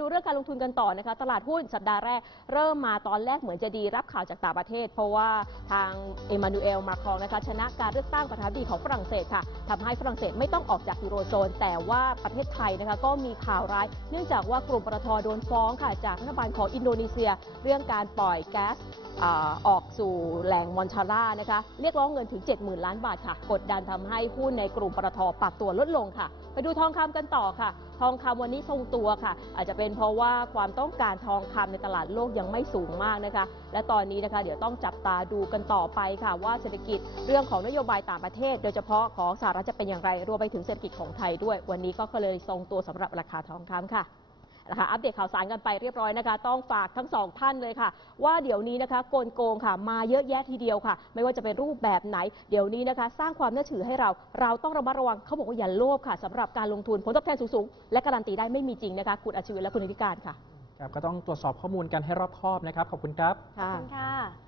ดูเรื่องการลงทุนกันต่อนะคะตลาดหุ้นสัปดาห์แรก เริ่มมาตอนแรกเหมือนจะดีรับข่าวจากต่างประเทศ เพราะว่าทางเอมานูเอลมาครองนะคะชนะการเลือกตั้งประธานาธิบดีของฝรั่งเศสค่ะทำให้ฝรั่งเศสไม่ต้องออกจากยูโรโซน แต่ว่าประเทศไทยนะคะก็มีข่าวร้าย เนื่องจากว่ากลุ่มปตทโดนฟ้องค่ะจากรัฐบาลของอินโดนีเซีย เรื่องการปล่อยแก๊สอออกสู่แหล่งมอนชาร่านะคะเรียกร้องเงินถึง 70,000 ล้านบาทค่ะ กดดันทำให้หุ้นในกลุ่มปตทปรับตัวลดลงค่ะ ไปดูทองคำกันต่อค่ะ ทองคำวันนี้ทรงตัวค่ะ อาจจะเป็นเพราะว่าความต้องการทองคำในตลาดโลกยังไม่สูงมากนะคะ และตอนนี้นะคะ เดี๋ยวต้องจับตาดูกันต่อไปค่ะ ว่าเศรษฐกิจเรื่องของนโยบายต่างประเทศ โดยเฉพาะของสหรัฐจะเป็นอย่างไรรวมไปถึงเศรษฐกิจของไทยด้วย วันนี้ก็เลยทรงตัวสำหรับราคาทองคำค่ะ นะคะอัปเดตข่าวสารกันไปเรียบร้อยนะคะ ต้องฝากทั้งสองท่านเลยค่ะ ว่าเดี๋ยวนี้นะคะโกลโกงค่ะ มาเยอะแยะทีเดียวค่ะ ไม่ว่าจะเป็นรูปแบบไหน เดี๋ยวนี้นะคะ สร้างความน่าเชื่อให้เรา เราต้องระมัดระวังเขาบอกว่าอย่าโลภค่ะสำหรับการลงทุนผลตอบแทนสูงๆและการันตีได้ไม่มีจริงนะคะคุณอาชีวินและคุณนิติการค่ะครับก็ต้องตรวจสอบข้อมูลกันให้รอบคอบนะครับขอบคุณครับค่ะขอบคุณค่ะ